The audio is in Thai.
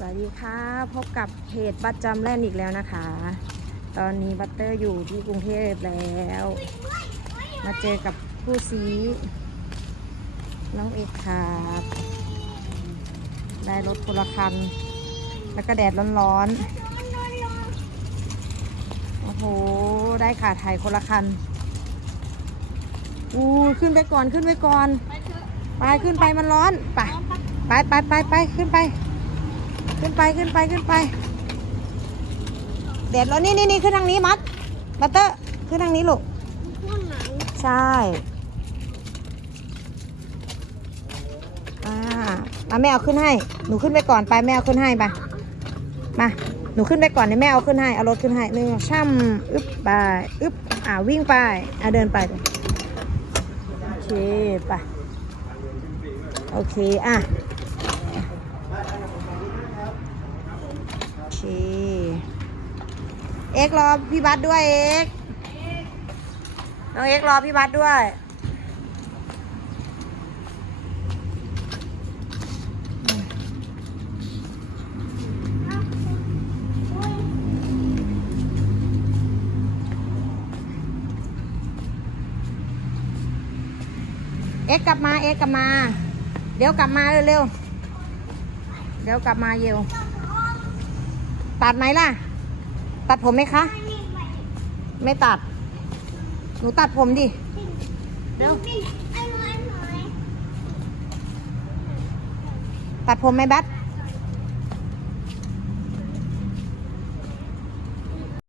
สวัสดีค่ะ พบกับเพจบัตรจำแล่นอีกแล้วนะคะ ตอนนี้บัตเตอร์อยู่ที่กรุงเทพแล้ว มาเจอกับผู้ซีน้องเอกครับได้รถคนละคัน แล้วก็แดดร้อนๆ โอ้โห ได้ขาไทยคนละคัน อู้ขึ้นไปก่อนขึ้นไปก่อน ไปขึ้นไปมันร้อน ไป ไปไปไปไปขึ้นไป ขึ้นไปขึ้นไปขึ้นไปแดดร้อนนี่นี่นี่ขึ้นทางนี้มัดบัตเตอร์ขึ้นทางนี้ลูกใช่อ่ามาแม่เอาขึ้นให้ หนูขึ้นไปก่อนไปแม่เอาขึ้นให้ไปมา หนูขึ้นไปก่อนเดี๋ยวแม่เอาขึ้นให้ เอารถขึ้นให้หนึ่งช่ำอึ๊บไปอึ๊บอ่าวิ่งไปอ่าเดินไปโอเคไปโอเค อะ โอ เอ็กรอพี่บัสด้วยเอ็กน้องเอ็กรอพี่บัสด้วย เอ็กกลับมา เอ็กกลับมา เดี๋ยวกลับมาเร็วๆ เดี๋ยวกลับมาเร็ว ตัดไหมล่ะ ตัดผมไหมคะ ไม่ตัด หนูตัดผมดิเร็วตัดผมไหมแบท